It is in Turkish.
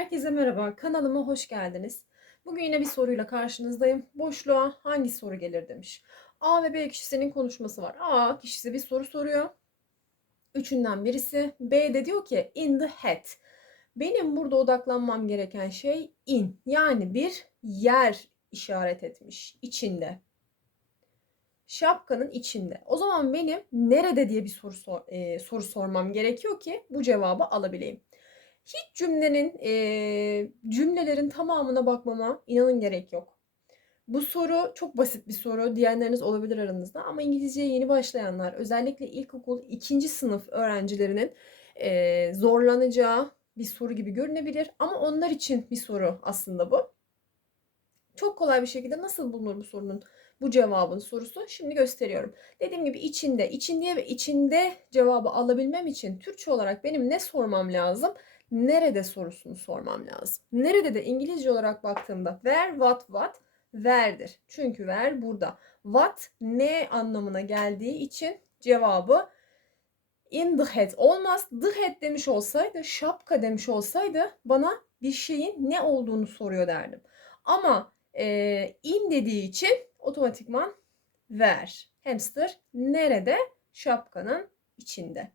Herkese merhaba, kanalıma hoş geldiniz. Bugün yine bir soruyla karşınızdayım. Boşluğa hangi soru gelir demiş. A ve B kişisinin konuşması var. A kişisi bir soru soruyor. Üçünden birisi. B de diyor ki in the head. Benim burada odaklanmam gereken şey in. Yani bir yer işaret etmiş. içinde. Şapkanın içinde. O zaman benim nerede diye bir soru, sor- e, soru sormam gerekiyor ki bu cevabı alabileyim. Hiç cümlenin, eee, cümlelerin tamamına bakmama inanın gerek yok. Bu soru çok basit bir soru diyenleriniz olabilir aranızda ama İngilizceye yeni başlayanlar, özellikle ilkokul 2. sınıf öğrencilerinin eee, zorlanacağı bir soru gibi görünebilir ama onlar için bir soru aslında bu. Çok kolay bir şekilde nasıl bulunur bu sorunun, bu cevabın sorusu? Şimdi gösteriyorum. Dediğim gibi içinde, içinde ve içinde cevabı alabilmem için Türkçe olarak benim ne sormam lazım? Nerede sorusunu sormam lazım. Nerede de İngilizce olarak baktığımda where, what, what, where'dir. Çünkü where burada. What ne anlamına geldiği için cevabı in the head olmaz. The head demiş olsaydı, şapka demiş olsaydı bana bir şeyin ne olduğunu soruyor derdim. Ama e, in dediği için otomatikman where. Hamster nerede? Şapkanın içinde.